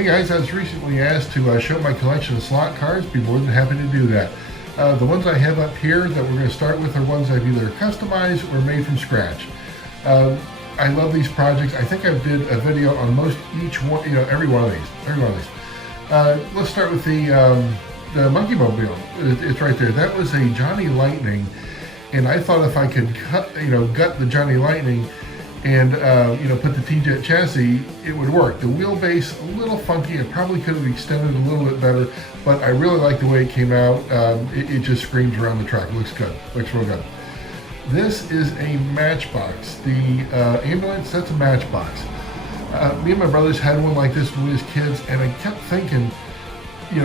Hey guys, I was recently asked to show my collection of slot cars. Be more than happy to do that. The ones I have up here that we're going to start with are ones I've either customized or made from scratch. I love these projects. I think I did a video on each one, every one of these. Let's start with the Monkey Mobile. It's right there. That was a Johnny Lightning, and I thought if I could gut the Johnny Lightning and put the T-Jet chassis, it would work. The wheelbase, a little funky. I probably could have extended a little bit better, but I really like the way it came out. It just screams around the track. Looks good. Looks real good. This is a Matchbox. The ambulance, that's a Matchbox. Me and my brothers had one like this when we was kids, and I kept thinking,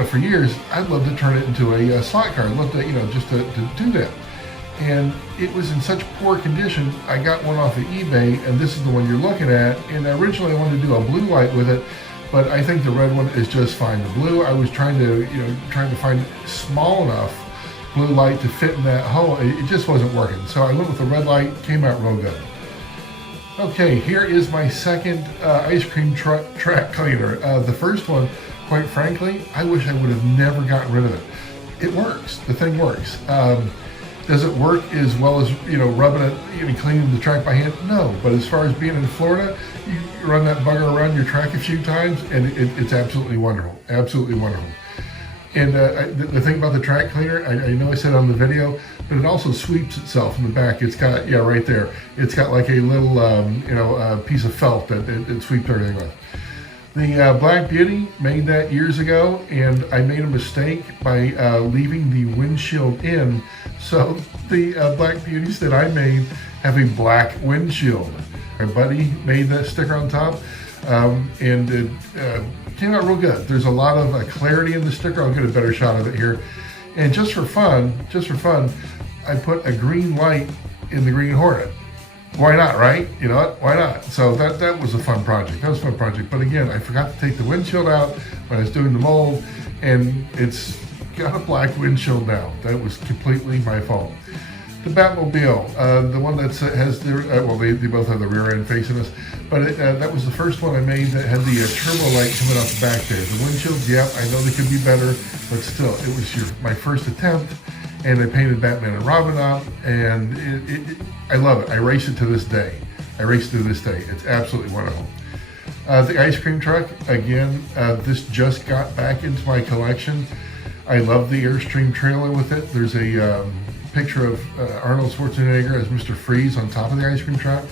for years, I'd love to turn it into a slot car. I'd love to, just to do that. And it was in such poor condition. I got one off of eBay, and this is the one you're looking at. And originally I wanted to do a blue light with it, but I think the red one is just fine. The blue, I was trying to find small enough blue light to fit in that hole. It just wasn't working. So I went with the red light, came out real good. Okay, here is my second ice cream track cleaner. The first one, quite frankly, I wish I would have never gotten rid of it. It works. The thing works. Does it work as well as, rubbing it, cleaning the track by hand? No, but as far as being in Florida, you run that bugger around your track a few times, and it's absolutely wonderful, absolutely wonderful. And the thing about the track cleaner, I know I said on the video, but it also sweeps itself in the back. It's got, right there, it's got like a little, piece of felt that it sweeps everything with. The Black Beauty, made that years ago, and I made a mistake by leaving the windshield in. So the Black Beauties that I made have a black windshield. My buddy made that sticker on top, and it came out real good. There's a lot of clarity in the sticker. I'll get a better shot of it here. And just for fun, I put a green light in the Green Hornet. Why not, right? You know what? Why not? So that was a fun project. That was a fun project. But again, I forgot to take the windshield out when I was doing the mold, and it's got a black windshield now. That was completely my fault. The Batmobile, the one that has they both have the rear end facing us, but that was the first one I made that had the turbo light coming out the back there. The windshields, yeah, I know they could be better, but still, it was my first attempt. And I painted Batman and Robin up, and I love it. I race it to this day. It's absolutely wonderful. The ice cream truck, again, this just got back into my collection. I love the Airstream trailer with it. There's a picture of Arnold Schwarzenegger as Mr. Freeze on top of the ice cream truck.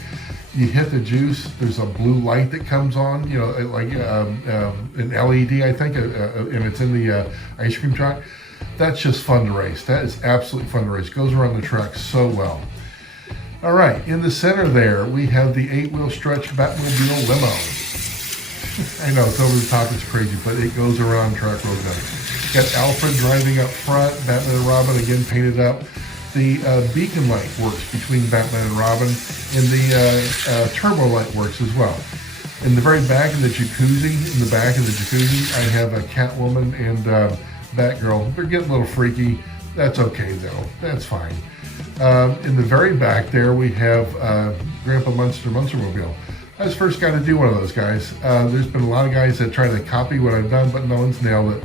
You hit the juice, there's a blue light that comes on, like an LED, I think, and it's in the ice cream truck. That's just fun to race. That is absolutely fun to race. Goes around the track so well. All right, in the center there, we have the 8-wheel stretch Batmobile limo. I know, it's over the top, it's crazy, but it goes around the track real good. Got Alfred driving up front, Batman and Robin again painted up. The beacon light works between Batman and Robin, and the turbo light works as well. In the very back of the jacuzzi, I have a Catwoman and Batgirl. They're getting a little freaky. That's okay though. That's fine. In the very back there, we have Grandpa Munstermobile. I was the first guy to do one of those guys. There's been a lot of guys that try to copy what I've done, but no one's nailed it.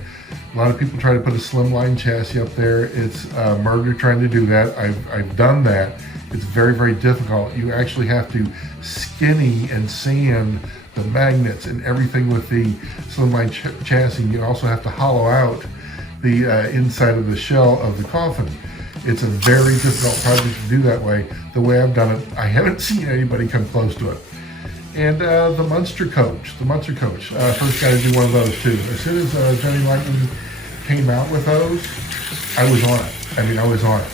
A lot of people try to put a slimline chassis up there. It's murder trying to do that. I've done that. It's very, very difficult. You actually have to skinny and sand the magnets and everything with the slimline chassis. You also have to hollow out the inside of the shell of the coffin. It's a very difficult project to do that way. The way I've done it, I haven't seen anybody come close to it. And the Munster Coach, first guy to do one of those too. As soon as Johnny Lightning came out with those, I was on it. I was on it.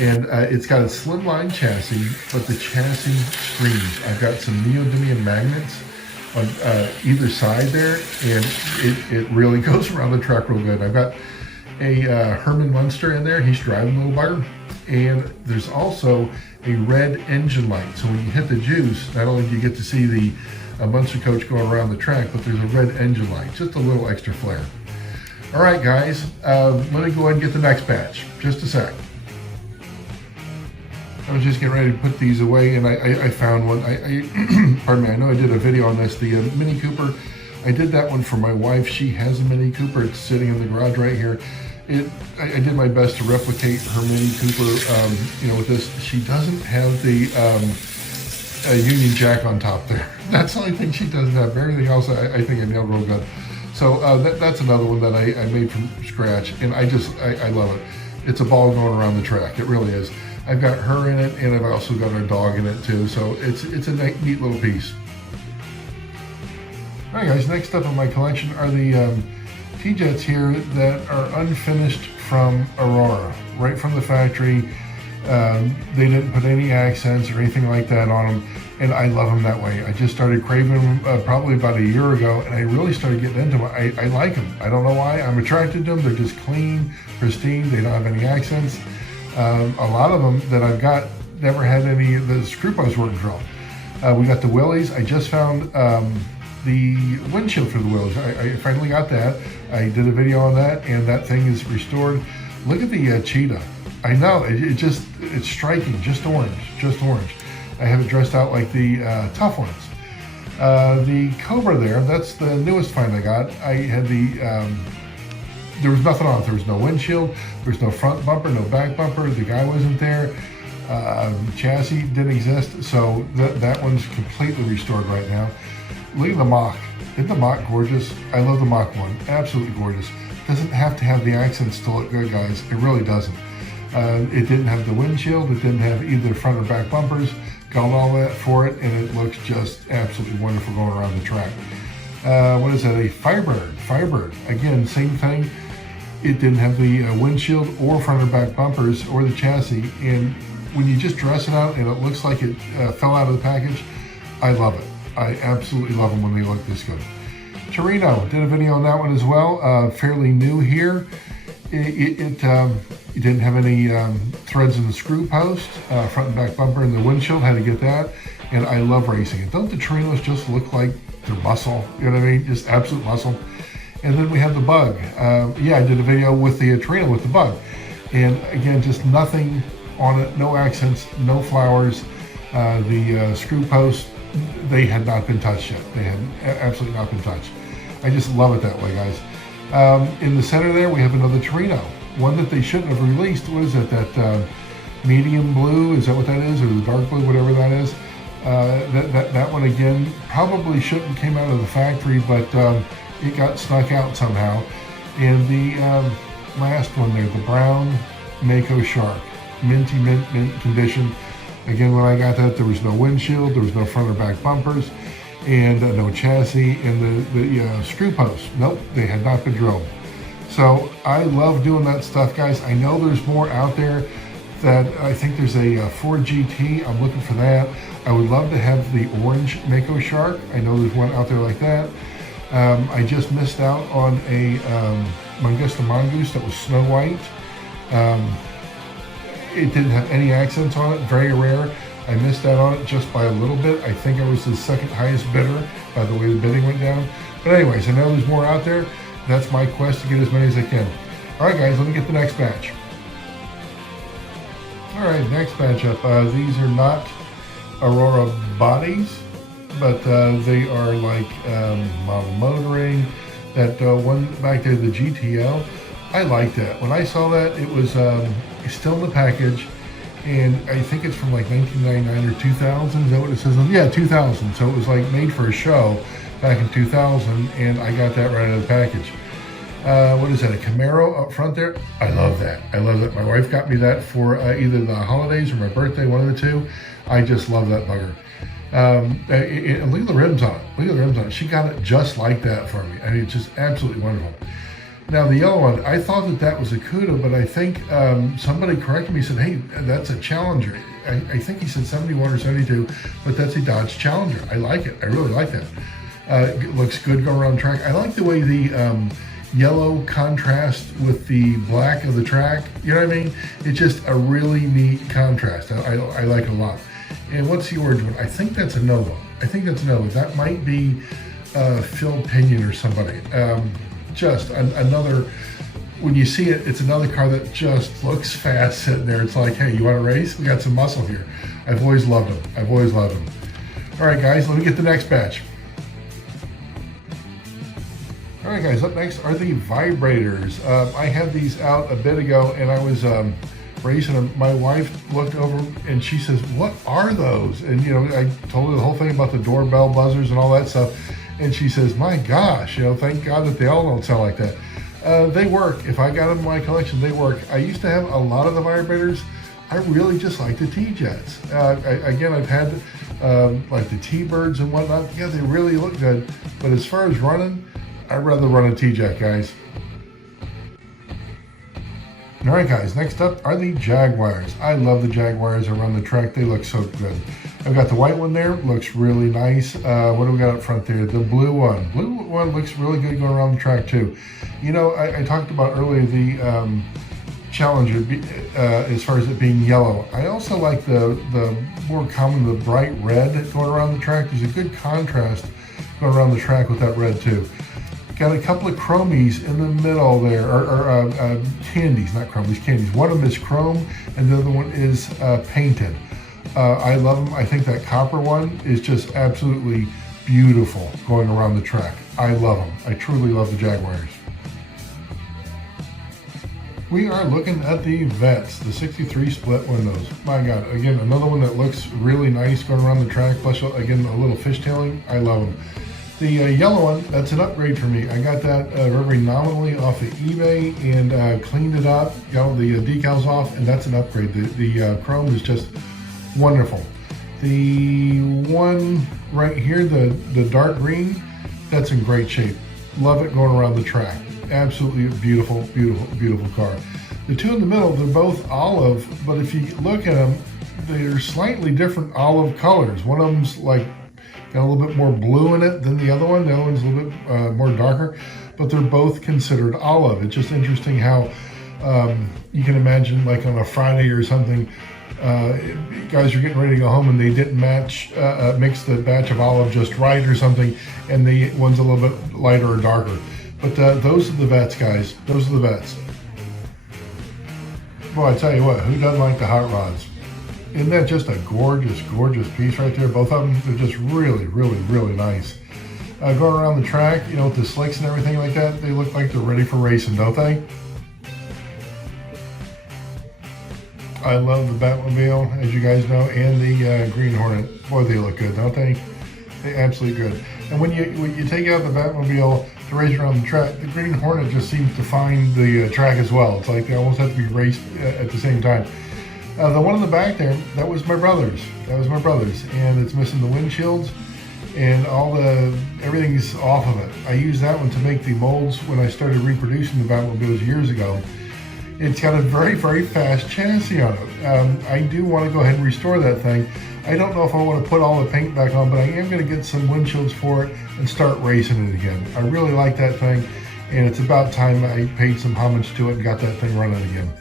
And it's got a slimline chassis, but the chassis screams. I've got some neodymium magnets on either side there, and it really goes around the track real good. I've got a Herman Munster in there. He's driving the little bugger. And there's also a red engine light. So when you hit the juice, not only do you get to see the Munster Coach going around the track, but there's a red engine light, just a little extra flair. All right, guys, let me go ahead and get the next batch. Just a sec. I was just getting ready to put these away, and I found one. Pardon me, I know I did a video on this, the Mini Cooper I did that one for my wife. She has a Mini Cooper. It's sitting in the garage right here. I did my best to replicate her Mini Cooper, with this. She doesn't have the Union Jack on top there. That's the only thing she doesn't have. Everything else I think I nailed real good. So that's another one that I made from scratch, and I love it. It's a ball going around the track. It really is. I've got her in it, and I've also got our dog in it too. So it's a neat little piece. All right, guys. Next up in my collection are the T-Jets here that are unfinished from Aurora, right from the factory. They didn't put any accents or anything like that on them, and I love them that way. I just started craving them probably about a year ago, and I really started getting into them. I like them. I don't know why. I'm attracted to them. They're just clean, pristine. They don't have any accents. A lot of them that I've got never had any of the screw posts weren't drawn. We got the Willies. I just found the windshield for the Willies. I finally got that. I did a video on that, and that thing is restored. Look at the cheetah. I know, it's striking, just orange. I have it dressed out like the tough ones. The Cobra there, that's the newest find I got. I had there was nothing on it. There was no windshield, there was no front bumper, no back bumper, the guy wasn't there. Chassis didn't exist, so that one's completely restored right now. Look at the Mach. Isn't the Mach gorgeous? I love the Mach 1, absolutely gorgeous. Doesn't have to have the accents to look good, guys. It really doesn't. It didn't have the windshield. It didn't have either front or back bumpers. Got all that for it, and it looks just absolutely wonderful going around the track. What is that? A Firebird. Again, same thing. It didn't have the windshield or front or back bumpers or the chassis. And when you just dress it out and it looks like it fell out of the package, I love it. I absolutely love them when they look this good. Torino, did a video on that one as well. Fairly new here. It didn't have any threads in the screw post, front and back bumper, and the windshield. Had to get that, and I love racing it. Don't the Torinos just look like they're muscle? You know what I mean? Just absolute muscle. And then we have the Bug. I did a video with the Torino with the Bug, and again, just nothing on it. No accents, no flowers. The screw post, they had not been touched yet. They had absolutely not been touched. I just love it that way, guys. In the center there, we have another Torino. One that they shouldn't have released. What is it? That medium blue? Is that what that is? Or the dark blue, whatever that is? That one again probably shouldn't came out of the factory, but it got snuck out somehow. And the last one there, the brown Mako Shark, mint condition. Again, when I got that, there was no windshield, there was no front or back bumpers, and no chassis, and the screw posts. Nope, they had not been drilled. So I love doing that stuff, guys. I know there's more out there. That I think there's a Ford GT. I'm looking for that. I would love to have the orange Mako Shark. I know there's one out there like that. I just missed out on a Mangusta Mongoose that was snow white. It didn't have any accents on it, very rare. I missed out on it just by a little bit. I think I was the second highest bidder by the way the bidding went down. But anyways, I know there's more out there. That's my quest to get as many as I can. All right, guys, let me get the next batch. All right, next batch up. These are not Aurora bodies, but they are like model motoring. That one back there, the GTL, I like that. When I saw that, it was still in the package, and I think it's from like 1999 or 2000. Is that what it says? Yeah, 2000. So it was like made for a show back in 2000, and I got that right out of the package. What is that, a Camaro up front there? I love that. I love that. My wife got me that for either the holidays or my birthday, one of the two. I just love that bugger. And look at the rims on it. Look at the rims on it. She got it just like that for me. I mean, it's just absolutely wonderful. Now the yellow one, I thought that was a Cuda, but I think somebody corrected me and said, hey, that's a Challenger. I think he said 71 or 72, but that's a Dodge Challenger. I like it. I really like that. It looks good going around the track. I like the way the yellow contrast with the black of the track. You know what I mean? It's just a really neat contrast. I like it a lot. And what's the orange one? I think that's a Nova. That might be Phil Pinion or somebody. Just another, when you see it, it's another car that just looks fast sitting there. It's like, hey, you want to race? We got some muscle here. I've always loved them. All right, guys, let me get the next batch. All right, guys, up next are the vibrators. I had these out a bit ago, and I was racing them. My wife looked over and she says, "What are those?" And I told her the whole thing about the doorbell buzzers and all that stuff, and she says, "My gosh, thank God that they all don't sound like that." They work. If I got them in my collection, they work. I used to have a lot of the vibrators. I really just like the T-Jets. Again, I've had like the T-Birds and whatnot. Yeah, they really look good. But as far as running, I'd rather run a T-Jet, guys. All right, guys, next up are the Jaguars. I love the Jaguars around the track. They look so good. I've got the white one there. Looks really nice. What do we got up front there? The blue one. Blue one looks really good going around the track, too. I talked about earlier the Challenger as far as it being yellow. I also like the more common, the bright red going around the track. There's a good contrast going around the track with that red, too. Got a couple of chromies in the middle there, or candies, not chromies, candies. One of them is chrome, and the other one is painted. I love them. I think that copper one is just absolutely beautiful going around the track. I love them. I truly love the Jaguars. We are looking at the Vets, the 63 split windows. My God, again, another one that looks really nice going around the track, plus again, a little fishtailing. I love them. The yellow one, that's an upgrade for me. I got that very nominally off of eBay and cleaned it up, got all the decals off, and that's an upgrade. The chrome is just wonderful. The one right here, the dark green, that's in great shape. Love it going around the track. Absolutely beautiful, beautiful, beautiful car. The two in the middle, they're both olive, but if you look at them, they're slightly different olive colors. One of them's like got a little bit more blue in it than the other one. The other one's a little bit more darker, but they're both considered olive. It's just interesting how you can imagine, like on a Friday or something, guys are getting ready to go home and they didn't mix the batch of olive just right or something, and the one's a little bit lighter or darker. But those are the Vets, guys. Those are the Vets. Boy, I tell you what, who doesn't like the hot rods? Isn't that just a gorgeous, gorgeous piece right there? Both of them, they're just really, really, really nice. Going around the track, with the slicks and everything like that, they look like they're ready for racing, don't they? I love the Batmobile, as you guys know, and the Green Hornet. Boy, they look good, don't they? They're absolutely good. And when you take out the Batmobile to race around the track, the Green Hornet just seems to find the track as well. It's like they almost have to be raced at the same time. The one in the back there, that was my brother's. That was my brother's, and it's missing the windshields, and everything's off of it. I used that one to make the molds when I started reproducing the Batmobiles years ago. It's got a very, very fast chassis on it. I do want to go ahead and restore that thing. I don't know if I want to put all the paint back on, but I am going to get some windshields for it and start racing it again. I really like that thing, and it's about time I paid some homage to it and got that thing running again.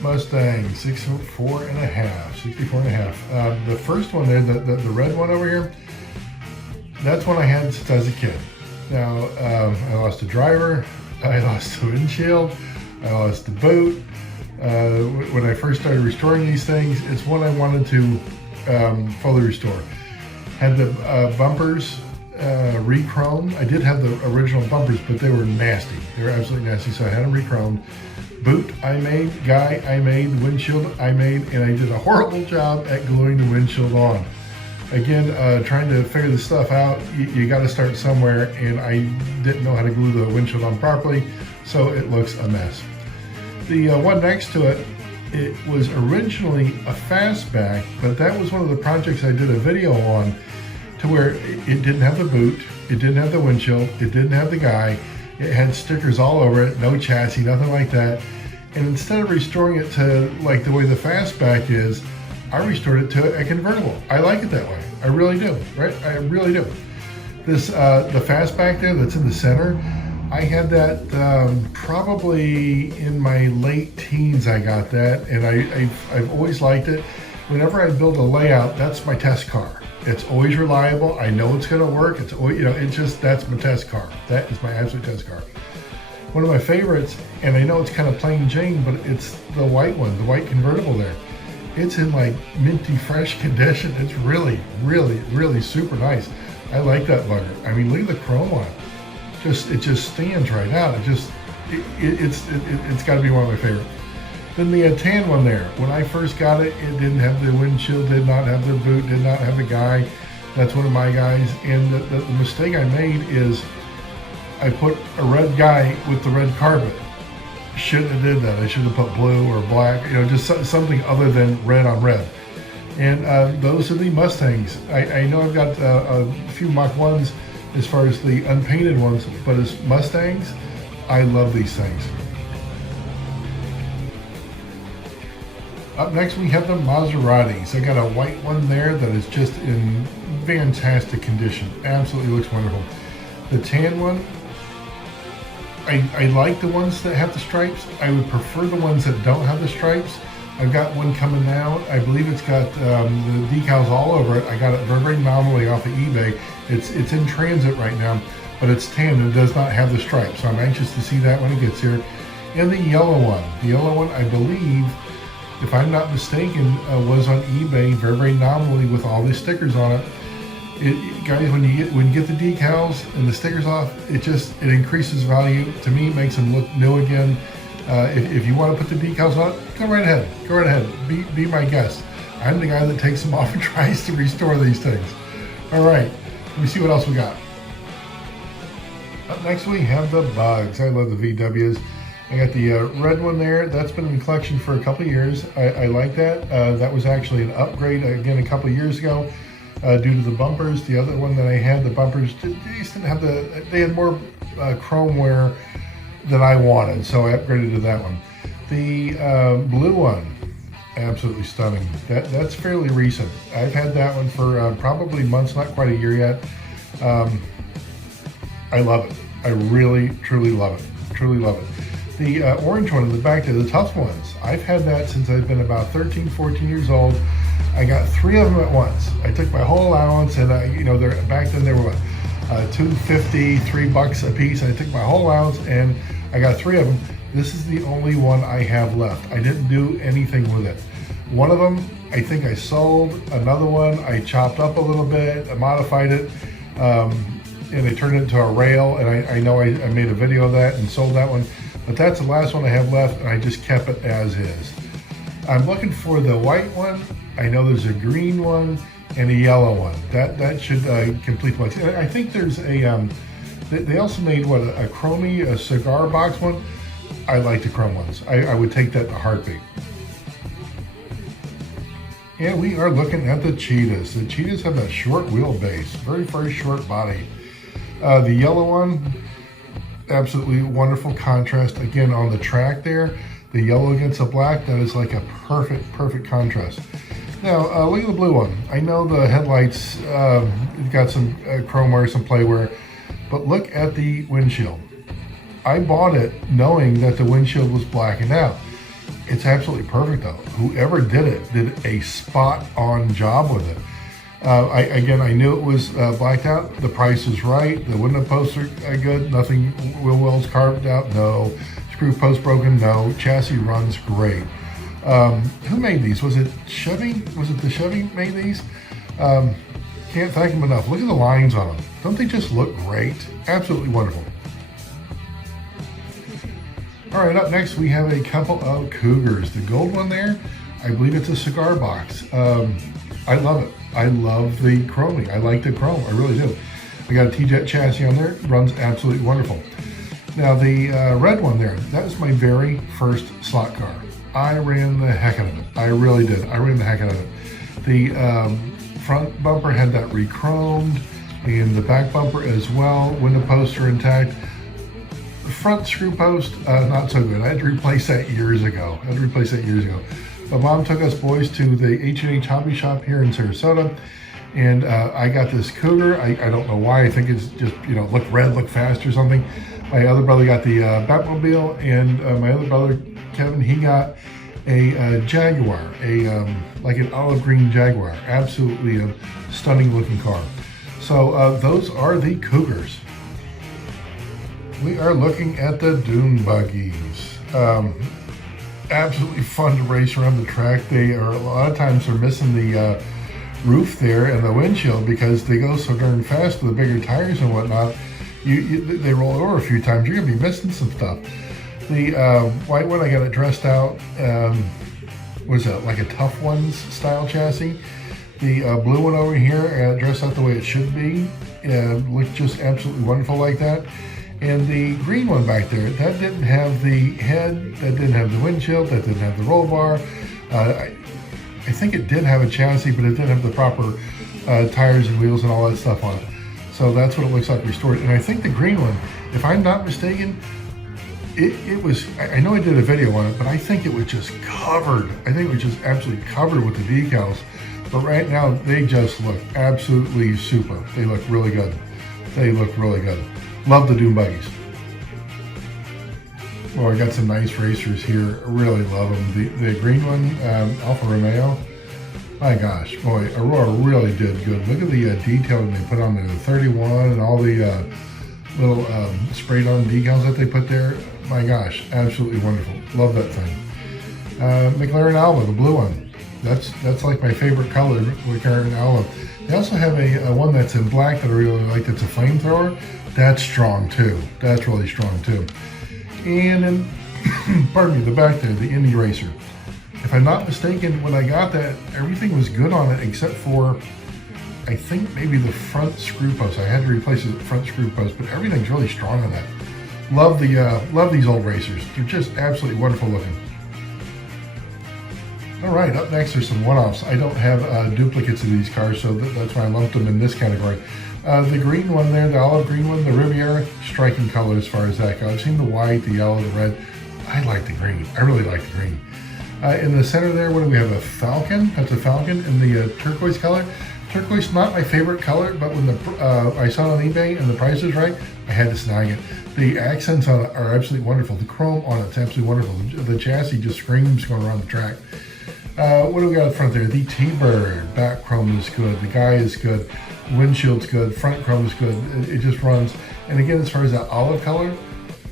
Mustang 64 and a half. The first one there, the red one over here, that's one I had since I was a kid. Now, I lost a driver, I lost the windshield, I lost the boot. When I first started restoring these things, it's one I wanted to fully restore. Had the bumpers re-chromed. I did have the original bumpers, but they were nasty. They were absolutely nasty, so I had them re-chromed. Boot I made, guy I made, windshield I made, and I did a horrible job at gluing the windshield on. Again, trying to figure this stuff out, you got to start somewhere, and I didn't know how to glue the windshield on properly, so it looks a mess. The one next to it, it was originally a fastback, but that was one of the projects I did a video on, to where it didn't have the boot, it didn't have the windshield, it didn't have the guy. It had stickers all over it, no chassis, nothing like that. And instead of restoring it to like the way the fastback is, I restored it to a convertible. I like it that way. I really do, right? I really do. This, the fastback there that's in the center, I had that probably in my late teens I got that, and I've always liked it. Whenever I build a layout, that's my test car. It's always reliable. I know it's going to work. It's always, it's just, that's my test car. That is my absolute test car. One of my favorites, and I know it's kind of plain Jane, but it's the white one, the white convertible there. It's in like minty fresh condition. It's really, really, really super nice. I like that bugger. I mean, look at the chrome on it. It just stands right out. It's got to be one of my favorites. Then the tan one there. When I first got it, it didn't have the windshield, did not have the boot, did not have the guy. That's one of my guys. And the mistake I made is I put a red guy with the red carpet. Shouldn't have did that. I should have put blue or black, just something other than red on red. And those are the Mustangs. I know I've got a few Mach 1s as far as the unpainted ones, but as Mustangs, I love these things. Up next we have the Maseratis. I got a white one there that is just in fantastic condition. Absolutely looks wonderful. The tan one, I like the ones that have the stripes. I would prefer the ones that don't have the stripes. I've got one coming out. I believe it's got the decals all over it. I got it very, very nominally off of eBay. It's in transit right now, but it's tan and does not have the stripes. So I'm anxious to see that when it gets here. And the yellow one. The yellow one, I believe, if I'm not mistaken, was on eBay very, very nominally with all these stickers on it. Guys, when you get the decals and the stickers off, it increases value. To me, it makes them look new again. If you want to put the decals on, go right ahead. Go right ahead. Be my guest. I'm the guy that takes them off and tries to restore these things. All right, let me see what else we got. Up next, we have the Bugs. I love the VWs. I got the red one there. That's been in the collection for a couple of years. I like that. That was actually an upgrade again a couple of years ago due to the bumpers. The other one that I had, the bumpers, they didn't have they had more chrome wear that I wanted, so I upgraded to that one. The blue one, absolutely stunning. That's fairly recent. I've had that one for probably months, not quite a year yet. I love it. I really, truly love it. Truly love it. The orange one in the back there, the tough ones, I've had that since I've been about 13, 14 years old. I got 3 of them at once. I took my whole allowance, and they're back then they were what, $2.50, $3 a piece. I took my whole allowance, and I got 3 of them. This is the only one I have left. I didn't do anything with it. One of them, I think I sold. Another one, I chopped up a little bit, I modified it, and I turned it into a rail. And I know I made a video of that and sold that one. But that's the last one I have left, and I just kept it as is. I'm looking for the white one. I know there's a green one and a yellow one. That should complete my. I think there's a. They also made what, a chromey, a cigar box one. I like the chrome ones. I would take that in a heartbeat. And we are looking at the Cheetahs. The Cheetahs have that short wheelbase, very, very short body. The yellow one, absolutely wonderful contrast. Again, on the track there, the yellow against the black, that is like a perfect, perfect contrast. Now, look at the blue one. I know the headlights got some chrome wear, some play wear, but look at the windshield. I bought it knowing that the windshield was blackened out. It's absolutely perfect though. Whoever did it did a spot-on job with it. I knew it was blacked out. The price is right. The window posts are good. Nothing, wheel wells carved out, no. Screw post broken, no. Chassis runs great. Who made these? Was it Chevy? Was it the Chevy made these? Can't thank them enough. Look at the lines on them. Don't they just look great? Absolutely wonderful. All right, up next we have a couple of Cougars. The gold one there, I believe it's a cigar box. I love it. I love the chroming. I like the chrome, I really do. I got a T-Jet chassis on there, it runs absolutely wonderful. Now the red one there, that was my very first slot car. I ran the heck out of it. I really did. I ran the heck out of it. The front bumper had that re-chromed, and the back bumper as well. Window posts are intact. The front screw post, not so good. I had to replace that years ago. My mom took us boys to the H&H Hobby Shop here in Sarasota, and I got this Cougar. I don't know why. I think it's just, look red, look fast or something. My other brother got the Batmobile, and my other brother, Kevin, he got a Jaguar, like an olive green Jaguar. Absolutely a stunning looking car. So those are the Cougars. We are looking at the dune buggies. Absolutely fun to race around the track. They are, a lot of times they're missing the roof there and the windshield, because they go so darn fast with the bigger tires and whatnot, they roll over a few times, you're gonna be missing some stuff. The white one, I got it dressed out, was it like a Tough Ones style chassis. The blue one over here, I got it dressed out the way it should be. Looked just absolutely wonderful like that. And the green one back there, that didn't have the head, that didn't have the windshield, that didn't have the roll bar. I think it did have a chassis, but it didn't have the proper tires and wheels and all that stuff on it. So that's what it looks like restored. And I think the green one, if I'm not mistaken, it was, I know I did a video on it, but I think it was just covered. I think it was just absolutely covered with the decals. But right now, they just look absolutely super. They look really good. They look really good. Love the dune buggies. Well, I got some nice racers here. I really love them. The green one, Alfa Romeo. My gosh, boy, Aurora really did good. Look at the detailing they put on the 31 and all the little sprayed on decals that they put there. My gosh, absolutely wonderful. Love that thing. McLaren Alba, the blue one. That's like my favorite color, McLaren Alba. They also have a one that's in black that I really like. That's a flamethrower. That's strong too. That's really strong too. And then, pardon me, the back there, the Indy Racer. If I'm not mistaken, when I got that, everything was good on it except for, I think maybe the front screw post. I had to replace the front screw post, but everything's really strong on that. Love these old racers. They're just absolutely wonderful looking. All right, up next are some one-offs. I don't have duplicates of these cars, so that's why I lumped them in this category. The green one there, the olive green one, the Riviera, striking color as far as that goes. I've seen the white, the yellow, the red. I like the green. I really like the green. In the center there, what do we have? A Falcon. That's a Falcon in the turquoise color. Turquoise, not my favorite color, but when I saw it on eBay and the price was right, I had to snag it. The accents on it are absolutely wonderful. The chrome on it's absolutely wonderful. The chassis just screams going around the track. What do we got up front there? The T-Bird. Back chrome is good. The guy is good. Windshield's good. Front chrome is good. It just runs. And again, as far as that olive color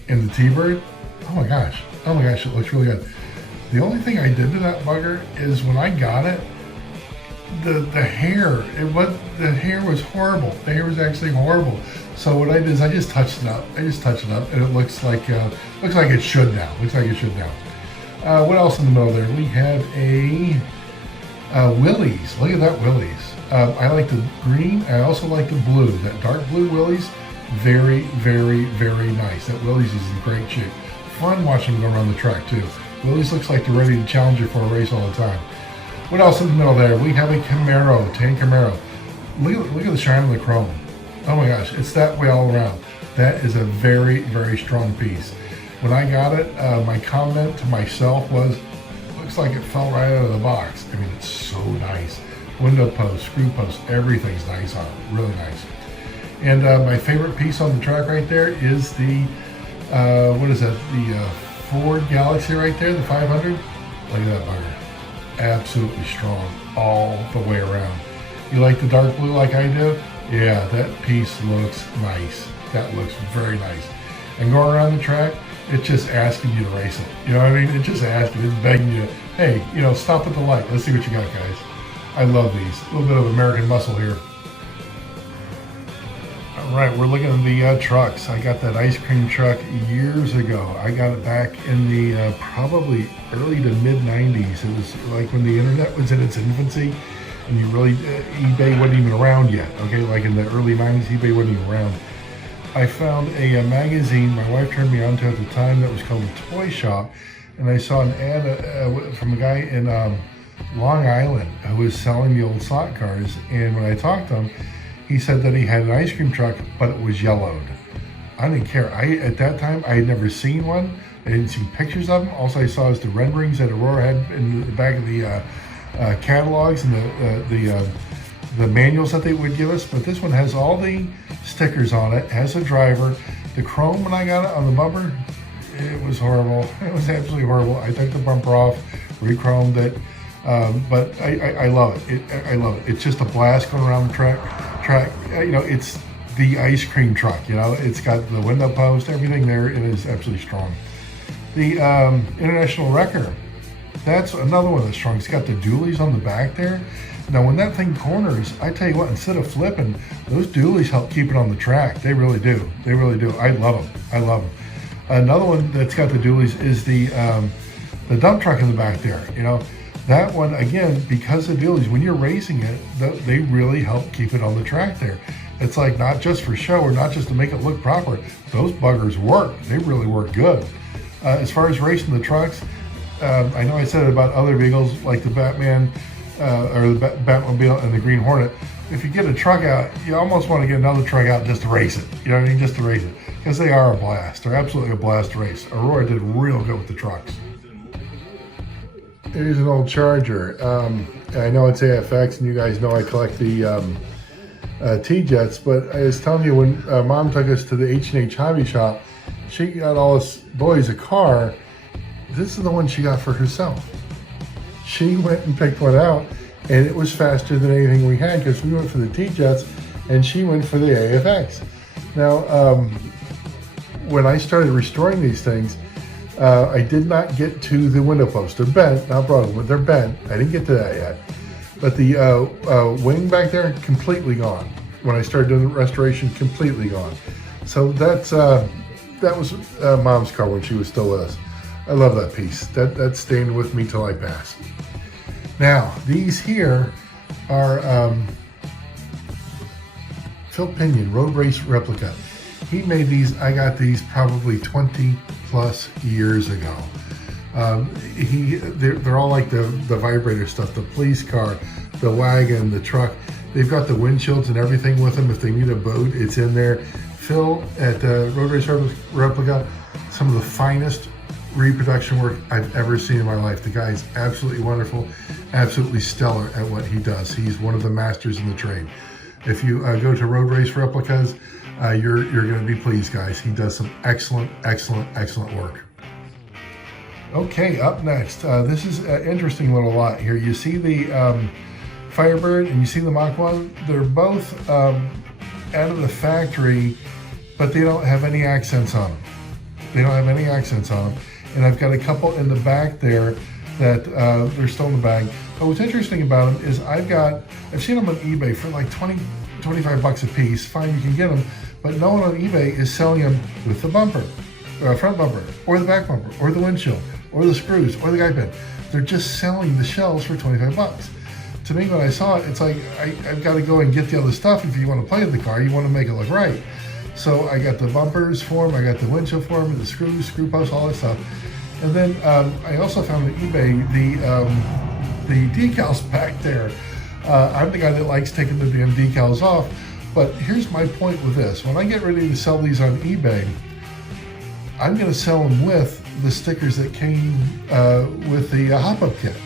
in the T-Bird, oh my gosh, it looks really good. The only thing I did to that bugger is when I got it, the hair was horrible. The hair was actually horrible. So what I did is I just touched it up. And it looks like it should now. What else in the middle there? We have a Willys. Look at that Willys. I like the green. I also like the blue. That dark blue Willys, very, very, very nice. That Willys is in great shape. Fun watching them go around the track too. Willys looks like they're ready to challenge you for a race all the time. What else in the middle there? We have a Camaro, tan Camaro. Look at the shine of the chrome. Oh my gosh, it's that way all around. That is a very, very strong piece. When I got it, my comment to myself was, looks like it fell right out of the box. I mean, it's so nice. Window post, screw post, everything's nice on it, really nice. And my favorite piece on the track right there is the, what is that? The Ford Galaxy right there, the 500. Look at that bugger. Absolutely strong all the way around. You like the dark blue like I do? Yeah, that piece looks nice. That looks very nice. And going around the track, it's just asking you to race it. You know what I mean? It's just asking, it's begging you, hey, stop at the light. Let's see what you got, guys. I love these. A little bit of American muscle here. All right, we're looking at the trucks. I got that ice cream truck years ago. I got it back in the probably early to mid 90s. It was like when the internet was in its infancy and you really, eBay wasn't even around yet. Okay, like in the early 90s, eBay wasn't even around. I found a magazine my wife turned me on to at the time that was called The Toy Shop, and I saw an ad from a guy in Long Island who was selling the old slot cars, and when I talked to him, he said that he had an ice cream truck, but it was yellowed. I didn't care. At that time, I had never seen one. I didn't see pictures of them. All I saw is the renderings that Aurora had in the back of the catalogs and the manuals that they would give us, but this one has all the stickers on it, has a driver. The chrome, when I got it on the bumper, it was horrible. It was absolutely horrible. I took the bumper off, re-chromed it, but I love it. I love it. It's just a blast going around the track. It's the ice cream truck. It's got the window post, everything there. It is absolutely strong. The International Wrecker. That's another one that's strong. It's got the dualies on the back there. Now when that thing corners, I tell you what, instead of flipping, those dualies help keep it on the track. They really do. They really do. I love them. I love them. Another one that's got the dualies is the dump truck in the back there. You know, that one, again, because of dualies, when you're racing it, they really help keep it on the track there. It's like not just for show or not just to make it look proper. Those buggers work. They really work good. As far as racing the trucks, I know I said it about other vehicles like the Batman or the Batmobile and the Green Hornet. If you get a truck out, you almost want to get another truck out just to race it. You know what I mean? Just to race it. Because they are a blast. They're absolutely a blast to race. Aurora did real good with the trucks. Here's an old Charger. I know it's AFX, and you guys know I collect the T-Jets, but I was telling you when Mom took us to the H&H Hobby Shop, she got all us boys a car. This is the one she got for herself. She went and picked one out, and it was faster than anything we had because we went for the T-Jets, and she went for the AFX. Now, when I started restoring these things, I did not get to the window posts. They're bent, not broken, but they're bent. I didn't get to that yet. But the wing back there, completely gone. When I started doing the restoration, completely gone. So that was Mom's car when she was still with us. I love that piece. That's staying with me till I pass. Now, these here are Phil Pinion, Road Race Replica. He made these, I got these probably 20 plus years ago. They're all like the vibrator stuff, the police car, the wagon, the truck. They've got the windshields and everything with them. If they need a boat, it's in there. Phil at Road Race Replica, some of the finest reproduction work I've ever seen in my life. The guy is absolutely wonderful, absolutely stellar at what he does. He's one of the masters in the trade. If you go to Road Race Replicas, you're going to be pleased, guys. He does some excellent work. Okay, up next, this is an interesting little lot here. You see the Firebird and you see the Mach 1. They're both out of the factory, but they don't have any accents on them. They don't have any accents on them. And I've got a couple in the back there that they're still in the bag. But what's interesting about them is I've seen them on eBay for like 20, 25 bucks a piece. Fine, you can get them, but no one on eBay is selling them with the bumper, front bumper, or the back bumper, or the windshield, or the screws, or the guide pin. They're just selling the shells for 25 bucks. To me, when I saw it, it's like, I've got to go and get the other stuff. If you want to play with the car, you want to make it look right. So I got the bumpers for them, I got the windshield for them, and the screws, screw posts, all that stuff. And then I also found on eBay the decals back there. I'm the guy that likes taking the damn decals off, but here's my point with this. When I get ready to sell these on eBay, I'm going to sell them with the stickers that came with the hop-up kit.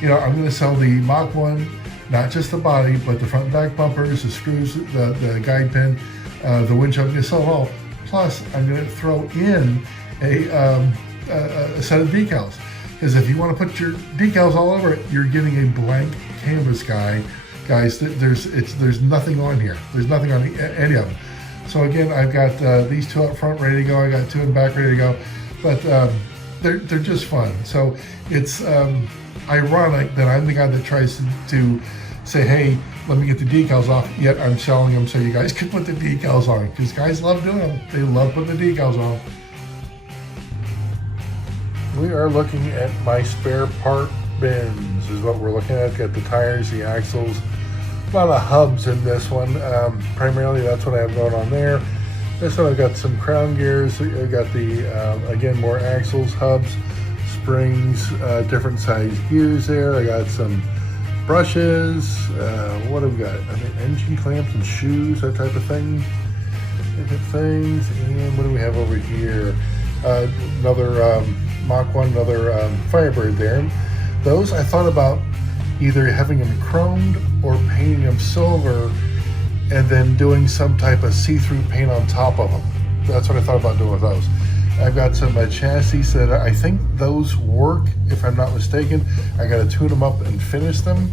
You know, I'm going to sell the Mach 1, not just the body, but the front and back bumpers, the screws, the guide pin, the windshield. I'm going to sell it all. Plus, I'm going to throw in a set of decals. Because if you want to put your decals all over it, you're getting a blank canvas, guys. There's nothing on here. There's nothing on any of them. So again, I've got these two up front ready to go. I got two in the back ready to go. But they're just fun. So it's ironic that I'm the guy that tries to say, hey, let me get the decals off, yet I'm selling them so you guys can put the decals on. Because guys love doing them. They love putting the decals on. We are looking at my spare part bins is what we're looking at. Got the tires, the axles, a lot of hubs in this one. Primarily that's what I have going on there. This one I've got some crown gears. I've got the, again, more axles, hubs, springs, different size gears there. I got some brushes. What have we got? I mean, engine clamps and shoes, that type of thing. Different things. And what do we have over here? Another Mach 1, another Firebird there. Those I thought about either having them chromed or painting them silver and then doing some type of see-through paint on top of them. That's what I thought about doing with those. I've got some chassis that I think those work, if I'm not mistaken. I got to tune them up and finish them.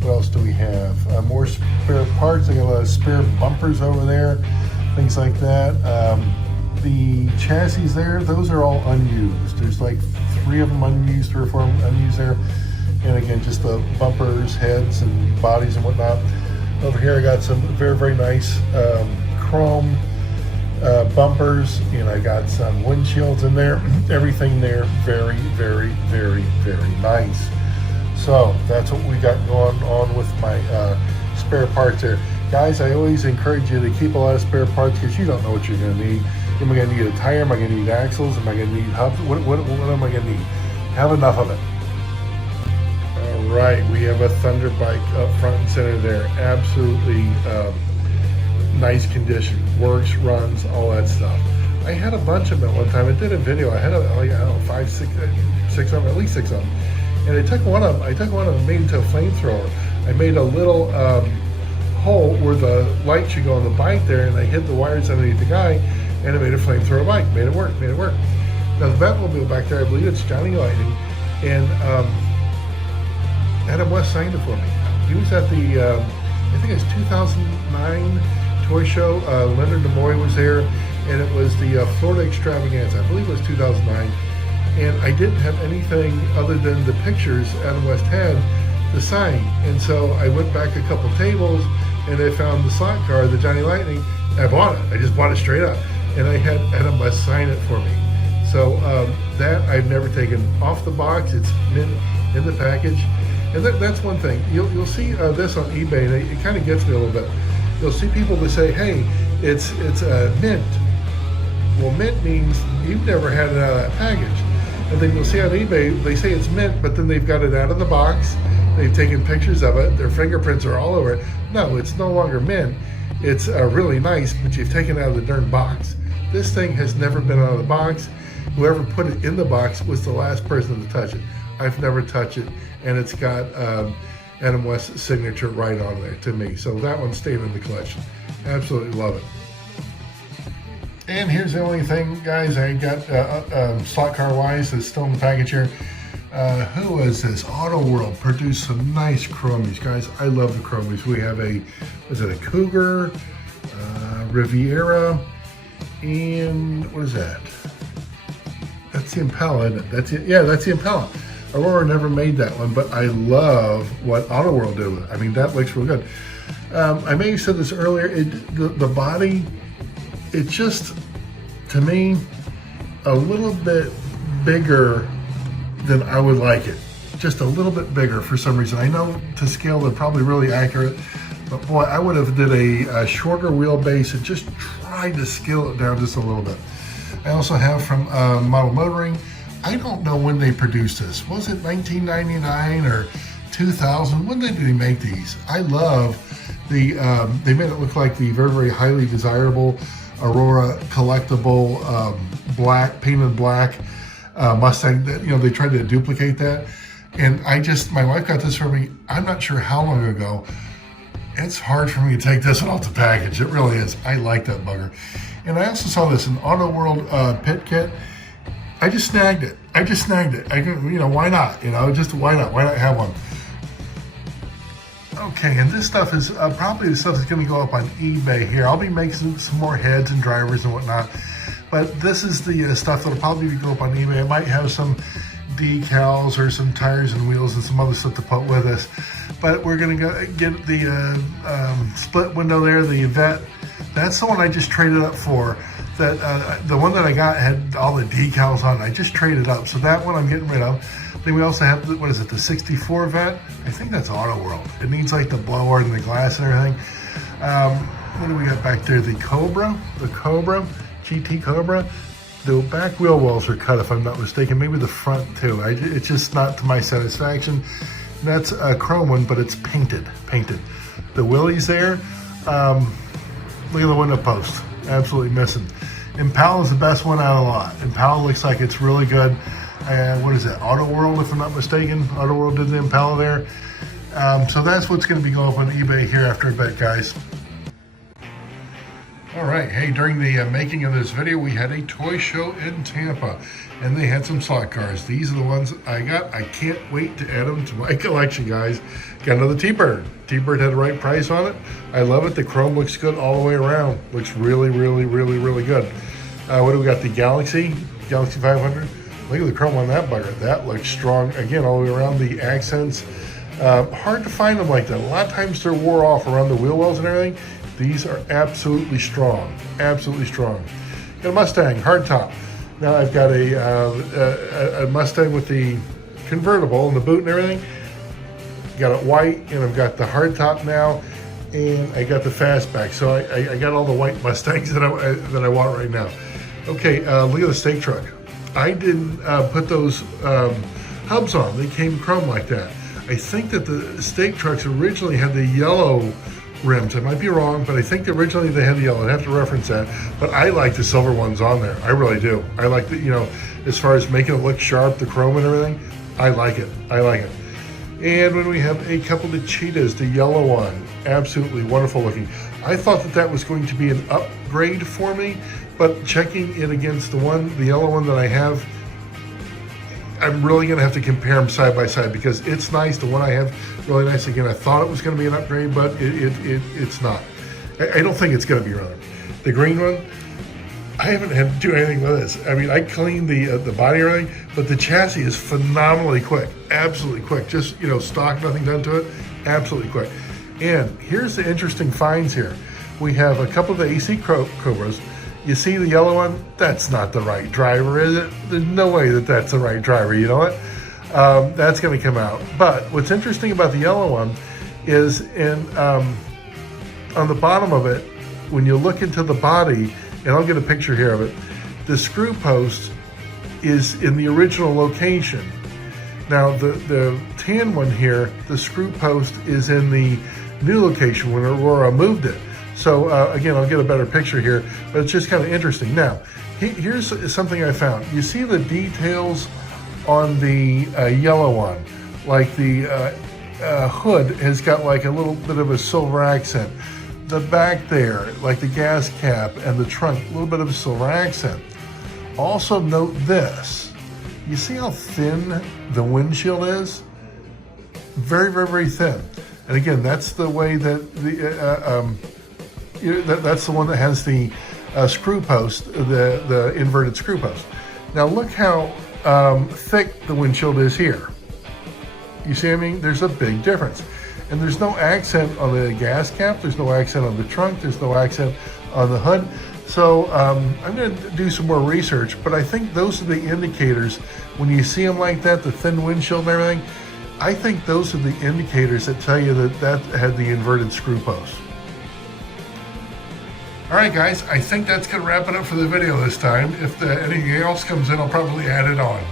What else do we have? More spare parts. I got a lot of spare bumpers over there, things like that. The chassis there, those are all unused. There's like 3 of them unused, 3 or 4 unused there. And again, just the bumpers, heads, and bodies and whatnot. Over here, I got some very, very nice chrome bumpers, and I got some windshields in there. Everything there, very, very, very, very nice. So that's what we got going on with my spare parts there. Guys, I always encourage you to keep a lot of spare parts because you don't know what you're going to need. Am I going to need a tire? Am I going to need axles? Am I going to need hubs? What am I going to need? Have enough of it. All right, we have a Thunder bike up front and center there. Absolutely nice condition. Works, runs, all that stuff. I had a bunch of them at one time. I did a video. I had like, I don't know, 5, 6 of them, at least 6 of them. And I took one of them and made it into a flamethrower. I made a little hole where the light should go on the bike there, and I hid the wires underneath the guy, and it made a flamethrower bike. Made it work. Now the Batmobile back there, I believe it's Johnny Lightning, and Adam West signed it for me. He was at the, I think it was 2009 toy show. Leonard Nimoy was there, and it was the Florida Extravaganza. I believe it was 2009. And I didn't have anything other than the pictures Adam West had to sign. And so I went back a couple tables and I found the slot car, the Johnny Lightning. I bought it. I just bought it straight up. And I had Adam West sign it for me. So that I've never taken off the box. It's mint in the package. And that's one thing. You'll see this on eBay, and it kind of gets me a little bit. You'll see people that say, hey, it's mint. Well, mint means you've never had it out of that package. And then you'll see on eBay, they say it's mint, but then they've got it out of the box. They've taken pictures of it. Their fingerprints are all over it. No, it's no longer mint. It's really nice, but you've taken it out of the darn box. This thing has never been out of the box. Whoever put it in the box was the last person to touch it. I've never touched it, and it's got Adam West's signature right on there to me. So that one's staying in the collection. Absolutely love it. And here's the only thing, guys, I got slot car wise that's still in the package here. Who is this? Auto World produced some nice chromies, guys. I love the chromies. We have a Cougar, Riviera, and what is that? That's the Impala, isn't it? That's it. Yeah, that's the Impala. Aurora never made that one, but I love what Auto World did with it. I mean, that looks real good. I may have said this earlier. The body. It's just, to me, a little bit bigger than I would like it. Just a little bit bigger for some reason. I know to scale they're probably really accurate, but boy, I would have did a shorter wheelbase and just tried to scale it down just a little bit. I also have from Model Motoring. I don't know when they produced this. Was it 1999 or 2000? When did they make these? I love the, they made it look like the very, very highly desirable Aurora collectible black, painted black Mustang. That, they tried to duplicate that. And my wife got this for me, I'm not sure how long ago. It's hard for me to take this one off the package. It really is. I like that bugger. And I also saw this in Auto World pit kit. I just snagged it. I why not? Just why not? Why not have one? Okay, and this stuff is probably the stuff that's going to go up on eBay here. I'll be making some more heads and drivers and whatnot, but this is the stuff that'll probably go up on eBay. I might have some decals or some tires and wheels and some other stuff to put with us, but we're going to get the split window there, the Yvette. That's the one I just traded up for. That the one that I got had all the decals on it. I just traded up, so that one I'm getting rid of. Then we also have, the 64 Vet? I think that's Auto World. It needs like the blower and the glass and everything. What do we got back there? The Cobra, GT Cobra. The back wheel wells are cut, if I'm not mistaken. Maybe the front too. It's just not to my satisfaction. That's a chrome one, but it's painted. The Willys there, look at the window post. Absolutely missing. Impala is the best one out of the lot. Impala looks like it's really good. What is that? Auto World, if I'm not mistaken. Auto World did the Impala there. So that's what's going to be going up on eBay here after a bit, guys. All right, hey, during the making of this video, we had a toy show in Tampa, and they had some slot cars. These are the ones I got. I can't wait to add them to my collection, guys. Got another T-Bird. T-Bird had the right price on it. I love it. The chrome looks good all the way around. Looks really, really, really, really good. What do we got? The Galaxy 500. Look at the chrome on that bugger. That looks strong. Again, all the way around the accents. Hard to find them like that. A lot of times they're wore off around the wheel wells and everything. These are absolutely strong. Absolutely strong. Got a Mustang, hardtop. Now I've got a Mustang with the convertible and the boot and everything. Got it white, and I've got the hardtop now, and I got the fastback. So I got all the white Mustangs that I want right now. Okay, look at the stake truck. I didn't put those hubs on. They came chrome like that. I think that the stake trucks originally had the yellow rims. I might be wrong, but I think originally they had the yellow. I'd have to reference that. But I like the silver ones on there. I really do. I like the, as far as making it look sharp, the chrome and everything, I like it. I like it. And when we have a couple of cheetahs, the yellow one, absolutely wonderful looking. I thought that was going to be an upgrade for me, but checking it against the yellow one that I have, I'm really going to have to compare them side by side because it's nice. The one I have, really nice. Again, I thought it was going to be an upgrade, but it's not. I don't think it's going to be rather. The green one, I haven't had to do anything with this. I mean, I cleaned the body and everything, but the chassis is phenomenally quick. Absolutely quick. Just, stock, nothing done to it. Absolutely quick. And here's the interesting finds here. We have a couple of the AC Cobras. You see the yellow one? That's not the right driver, is it? There's no way that that's the right driver, you know what? That's going to come out. But what's interesting about the yellow one is on the bottom of it, when you look into the body, and I'll get a picture here of it, the screw post is in the original location. Now the tan one here, the screw post is in the new location when Aurora moved it. So again, I'll get a better picture here, but it's just kind of interesting. Now, here's something I found. You see the details on the yellow one, like the hood has got like a little bit of a silver accent. The back there, like the gas cap and the trunk, a little bit of a silver accent. Also note this. You see how thin the windshield is? Very, very, very thin. And again, that's the way that that's the one that has the screw post, the inverted screw post. Now look how thick the windshield is here. You see what I mean? There's a big difference. And there's no accent on the gas cap, there's no accent on the trunk, there's no accent on the hood. So I'm going to do some more research, but I think those are the indicators. When you see them like that, the thin windshield and everything, I think those are the indicators that tell you that had the inverted screw post. All right, guys, I think that's going to wrap it up for the video this time. If anything else comes in, I'll probably add it on.